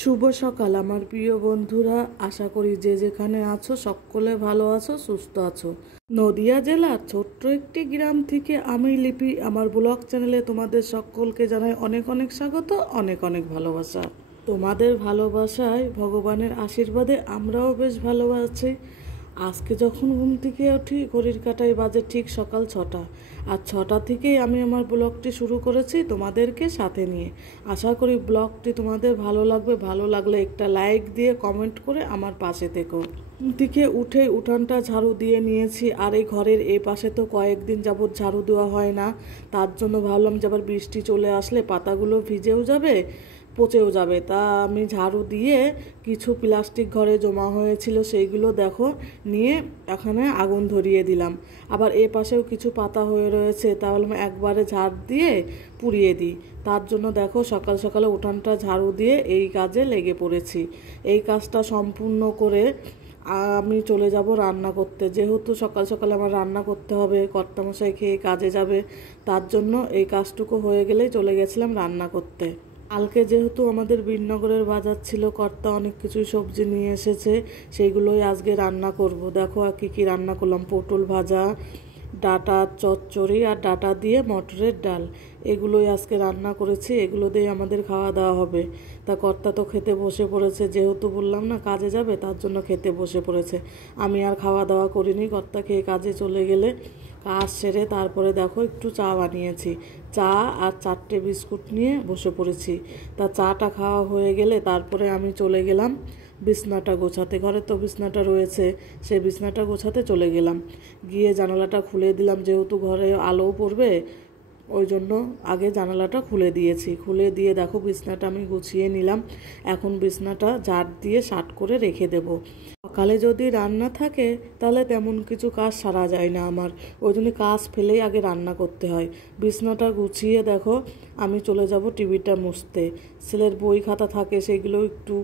শুভ সকাল আমার প্রিয় বন্ধুরা, আশা করি যে যেখানে আছো সকলে ভালো আছো, সুস্থ আছো। নদিয়া জেলার ছোট্ট একটি গ্রাম থেকে আমি লিপি আমার ব্লগ চ্যানেলে তোমাদের সকলকে জানাই অনেক অনেক স্বাগত, অনেক অনেক ভালোবাসা। তোমাদের ভালোবাসায় ভগবানের আশীর্বাদে আমরাও বেশ ভালো আছি। আজকে যখন ঘুম থেকে উঠি ঘড়ির কাঁটায় বাজে ঠিক সকাল 6টা, আর 6টা থেকেই আমি আমার ব্লগটি শুরু করেছি তোমাদেরকে সাথে নিয়ে। আশা করি ব্লগটি তোমাদের ভালো লাগবে। ভালো লাগলে একটা লাইক দিয়ে কমেন্ট করে আমার পাশে থেকো। ঘুম থেকে উঠে উঠানটা ঝাড়ু দিয়ে নিয়েছি, আর এই ঘরের এই পাশে তো কয়েকদিন যাবৎ ঝাড়ু দেওয়া হয় না, তার জন্য ভাবলাম যে আবার বৃষ্টি চলে আসলে পাতাগুলো ভিজেও যাবে, পচেও যাবে। তা আমি ঝাড়ু দিয়ে কিছু প্লাস্টিক ঘরে জমা হয়েছিল সেইগুলো দেখো নিয়ে এখানে আগুন ধরিয়ে দিলাম। আবার এ পাশেও কিছু পাতা হয়ে রয়েছে, তাহলে আমি একবারে ঝাড় দিয়ে পুড়িয়ে দিই। তার জন্য দেখো সকাল সকালে উঠানটা ঝাড়ু দিয়ে এই কাজে লেগে পড়েছি। এই কাজটা সম্পূর্ণ করে আমি চলে যাব রান্না করতে, যেহেতু সকাল সকালে আমার রান্না করতে হবে, কর্তামশাই খেয়ে কাজে যাবে। তার জন্য এই কাজটুকু হয়ে গেলেই চলে গেছিলাম রান্না করতে। কালকে যেহেতু আমাদের বীরনগরের বাজার ছিল, কর্তা অনেক কিছুই সবজি নিয়ে এসেছে, সেইগুলোই আজকে রান্না করব। দেখো আর কী কী রান্না করলাম: পটল ভাজা, ডাঁটা চচ্চড়ি আর ডাঁটা দিয়ে মটরের ডাল, এগুলোই আজকে রান্না করেছি। এগুলো দিয়ে আমাদের খাওয়া দাওয়া হবে। তা কর্তা তো খেতে বসে পড়েছে, যেহেতু বললাম না কাজে যাবে, তার জন্য খেতে বসে পড়েছে। আমি আর খাওয়া দাওয়া করিনি, কর্তা খেয়ে কাজে চলে গেলে কাজ সেরে তারপরে দেখো একটু চা বানিয়েছি। চা আর 4টে বিস্কুট নিয়ে বসে পড়েছি। তা চাটা খাওয়া হয়ে গেলে তারপরে আমি চলে গেলাম বিছনাটা গোছাতে। ঘরে তো বিছনাটা রয়েছে, সেই বিছনাটা গোছাতে চলে গেলাম। গিয়ে জানালাটা খুলে দিলাম, যেহেতু ঘরে আলোও পড়বে ওই জন্য আগে জানালাটা খুলে দিয়েছি। খুলে দিয়ে দেখো বিছনাটা আমি গুছিয়ে নিলাম। এখন বিছনাটা ঝাড় দিয়ে সাট করে রেখে দেব। সকালে যদি রান্না থাকে তাহলে তেমন কিছু কাজ সারা যায় না আমার, ওই জন্য কাজ ফেলেই আগে রান্না করতে হয়। বিছনাটা গুছিয়ে দেখো আমি চলে যাব টিভিটা মুছতে। ছেলের বই খাতা থাকে সেগুলো একটু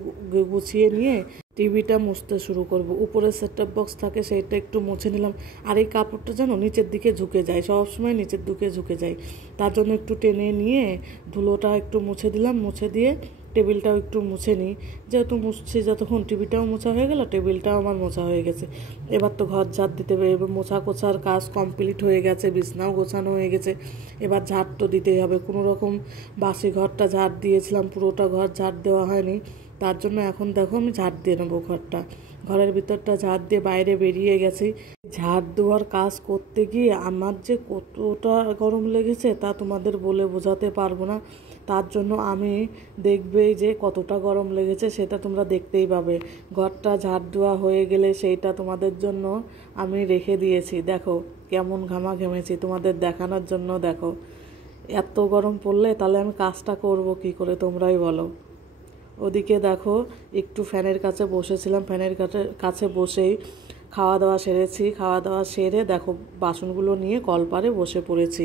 গুছিয়ে নিয়ে টিভিটা মুছতে শুরু করব। উপরে সেটআপ বক্স থাকে সেইটা একটু মুছে নিলাম। আর এই কাপড়টা যেন নিচের দিকে ঝুঁকে যায়, সবসময় নিচের দিকে ঝুঁকে যায়, তার জন্য একটু টেনে নিয়ে ধুলোটা একটু মুছে দিলাম। মুছে দিয়ে টেবিলটাও একটু মুছে নিই, যেহেতু মুছছি যতক্ষণ টিভিটাও মোছা হয়ে গেল, টেবিলটাও আমার মোছা হয়ে গেছে। এবার তো ঘর ঝাড় দিতে হবে। এবার মোছা কোছার কাজ কমপ্লিট হয়ে গেছে, বিছনাও গোছানো হয়ে গেছে। এবার ঝাড় তো দিতেই হবে। কোনো রকম বাসি ঘরটা ঝাড় দিয়েছিলাম, পুরোটা ঘর ঝাড় দেওয়া হয়নি, তার জন্য এখন দেখো আমি ঝাড় দিয়ে নেবো ঘরটা। ঘরের ভিতরটা ঝাড় দিয়ে বাইরে বেরিয়ে গেছি। ঝাড় দেওয়ার কাজ করতে গিয়ে আমার যে কতটা গরম লেগেছে তা তোমাদের বলে বোঝাতে পারবো না। তার জন্য আমি দেখবেই যে কতটা গরম লেগেছে সেটা তোমরা দেখতেই পাবে। ঘরটা ঝাড় দেওয়া হয়ে গেলে সেইটা তোমাদের জন্য আমি রেখে দিয়েছি। দেখো কেমন ঘামা ঘেমেছি, তোমাদের দেখানোর জন্য। দেখো এত গরম পড়লে তাহলে আমি কাজটা করব কি করে, তোমরাই বলো। ওদিকে দেখো একটু ফ্যানের কাছে বসেছিলাম, ফ্যানের কাছে বসেই খাওয়া দাওয়া সেরেছি। খাওয়া দাওয়া সেরে দেখো বাসনগুলো নিয়ে কলপারে বসে পড়েছি।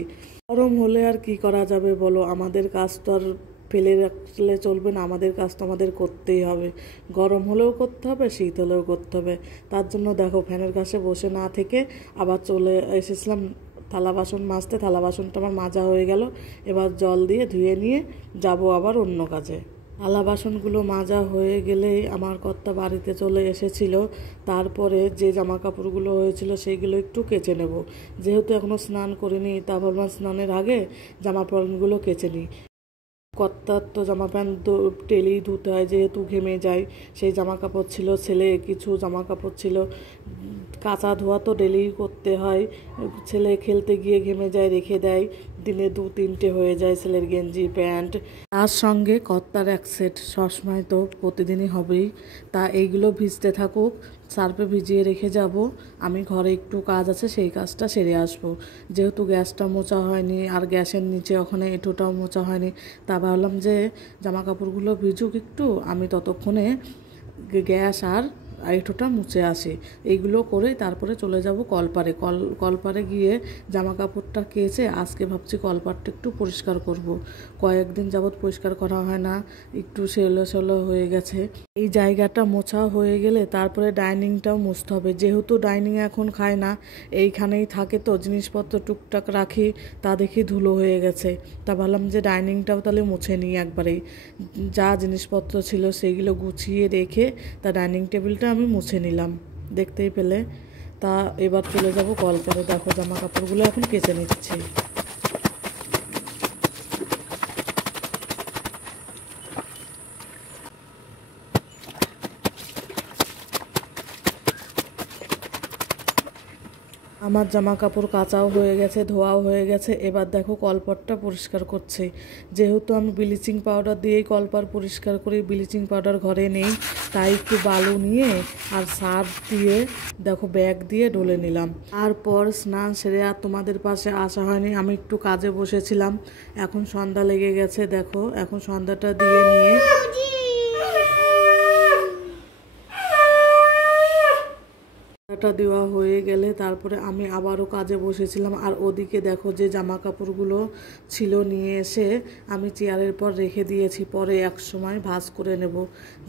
গরম হলে আর কি করা যাবে বলো, আমাদের কাজ তো আর ফেলে রাখলে চলবে না, আমাদের কাজ তো আমাদের করতেই হবে। গরম হলেও করতে হবে, শীত হলেও করতে হবে। তার জন্য দেখো ফ্যানের কাছে বসে না থেকে আবার চলে এসেছিলাম থালা বাসন মাজতে। থালা বাসনটা আমার মাজা হয়ে গেল, এবার জল দিয়ে ধুয়ে নিয়ে যাব আবার অন্য কাজে। থালা বাসনগুলো মাজা হয়ে গেলেই আমার কর্তা বাড়িতে চলে এসেছিল। তারপরে যে জামা কাপড়গুলো হয়েছিল সেইগুলো একটু কেচে নেব, যেহেতু এখনও স্নান করিনি, তা ভাবলাম স্নানের আগে জামা প্যান্টগুলো কেচে নিই। কর্তার তো জামা প্যান্ট ডেলি ধুতে হয়, যেহেতু ঘেমে যায়। সেই জামা কাপড় ছিল, ছেলে কিছু জামা কাপড় ছিল, কাচা ধোয়া তো ডেলি করতে হয়। ছেলে খেলতে গিয়ে ঘেমে যায়, রেখে দেয়, দিনে 2-3টে হয়ে যায় ছেলের গেঞ্জি প্যান্ট। তার সঙ্গে কর্তার এক সেট সবসময় তো প্রতিদিনই হবেই। তা এইগুলো ভিজতে থাকুক, সার্ফে ভিজিয়ে রেখে যাব। আমি ঘরে একটু কাজ আছে, সেই কাজটা সেরে আসবো। যেহেতু গ্যাসটা মোছা হয়নি আর গ্যাসের নিচে ওখানে এঁঠোটাও মোছা হয়নি, তা ভাবলাম যে জামা কাপড়গুলো ভিজুক একটু, আমি ততক্ষণে গ্যাস আর এঁঠোটা মুছে আসি। এইগুলো করেই তারপরে চলে যাব কলপারে। কলপারে গিয়ে জামা কাপড়টা কেচে আজকে ভাবছি কলপারটা একটু পরিষ্কার করব। কয়েকদিন যাবৎ পরিষ্কার করা হয় না, একটু সেলো হয়ে গেছে। এই জায়গাটা মোছা হয়ে গেলে তারপরে ডাইনিংটাও মুছতে হবে, যেহেতু ডাইনিং এখন খায় না, এইখানেই থাকে তো জিনিসপত্র টুকটাক রাখি, তা দেখি ধুলো হয়ে গেছে। তা ভাবলাম যে ডাইনিংটাও তাহলে মুছে নিই একবারেই। যা জিনিসপত্র ছিল সেইগুলো গুছিয়ে রেখে তা ডাইনিং টেবিলটা আমি মুছে নিলাম, দেখতেই পেলে। তা এবার চলে যাব কলপারে। দেখো জামা কাপড়গুলো এখন কেচে নিচ্ছি। আমার জামা কাপড় কাচাও হয়ে গেছে, ধোয়াও হয়ে গেছে। এবার দেখো কলপারটা পরিষ্কার করছে। যেহেতু আমি ব্লিচিং পাউডার দিয়েই কলপার পরিষ্কার করি, ব্লিচিং পাউডার ঘরে নেই, তাই একটু বালু নিয়ে আর সার্ফ দিয়ে দেখো ব্যাগ দিয়ে ডলে নিলাম। তারপর স্নান সেরে আর তোমাদের পাশে আসা হয়নি, আমি একটু কাজে বসেছিলাম। এখন সন্ধ্যা লেগে গেছে, দেখো এখন সন্ধ্যাটা দিয়ে নিয়ে দেওয়া হয়ে গেলে তারপরে আমি আবারও কাজে বসেছিলাম। আর ওদিকে দেখো যে জামা কাপড়গুলো ছিল নিয়ে এসে আমি চেয়ারের পর রেখে দিয়েছি, পরে এক সময় ভাঁজ করে নেব।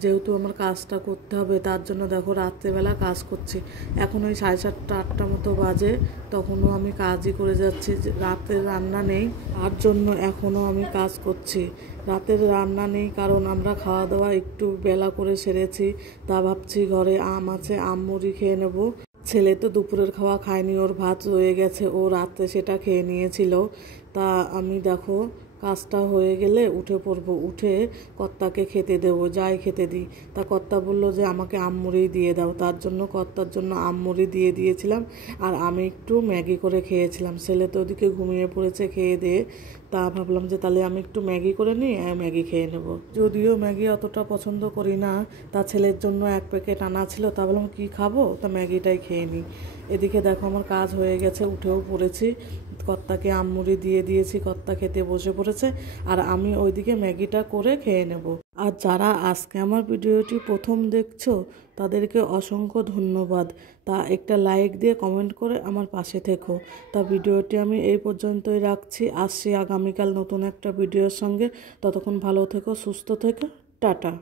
যেহেতু আমার কাজটা করতে হবে, তার জন্য দেখো রাত্রেবেলা কাজ করছি। এখন ওই 7:30 8টা মতো বাজে, তখনও আমি কাজই করে যাচ্ছি। রাতের রান্না নেই, তার জন্য এখনও আমি কাজ করছি। রাতের রান্না নেই কারণ আমরা খাওয়া দাওয়া একটু বেলা করে সেরেছি। তা ভাবছি ঘরে আম আছে, আম মুড়ি খেয়ে নেব। ছেলে তো দুপুরের খাওয়া খায়নি, ওর ভাত রয়ে গেছে, ও রাতে সেটা খেয়ে নিয়েছিল। তা আমি দেখো কাজটা হয়ে গেলে উঠে পড়বো, উঠে কর্তাকে খেতে দেবো, যাই খেতে দিই। তা কর্তা বললো যে আমাকে আম মুড়ি দিয়ে দাও, তার জন্য কর্তার জন্য আম মুড়ি দিয়ে দিয়েছিলাম। আর আমি একটু ম্যাগি করে খেয়েছিলাম। ছেলে তো ওদিকে ঘুমিয়ে পড়েছে খেয়ে দিয়ে। তা ভাবলাম যে তাহলে আমি একটু ম্যাগি করে নিই, ম্যাগি খেয়ে নেব। যদিও ম্যাগি অতটা পছন্দ করি না, তা ছেলের জন্য 1 প্যাকেট আনা ছিল, তা ভাবলাম কী খাবো, তা ম্যাগিটাই খেয়ে নিই। এদিকে দেখো আমার কাজ হয়ে গেছে, উঠেও পড়েছি। কর্তাকে আম মুড়ি দিয়ে দিয়েছি, কর্তা খেতে বসে পড়েছে, আর আমি ওইদিকে ম্যাগিটা করে খেয়ে নেব। আর যারা আজকে আমার ভিডিওটি প্রথম দেখছো তাদেরকে অসংখ্য ধন্যবাদ। তা একটা লাইক দিয়ে কমেন্ট করে আমার পাশে থেকো। তা ভিডিওটি আমি এই পর্যন্তই রাখছি, আসছি আগামীকাল নতুন একটা ভিডিওর সঙ্গে। ততক্ষণ ভালো থেকো, সুস্থ থেকো, টাটা।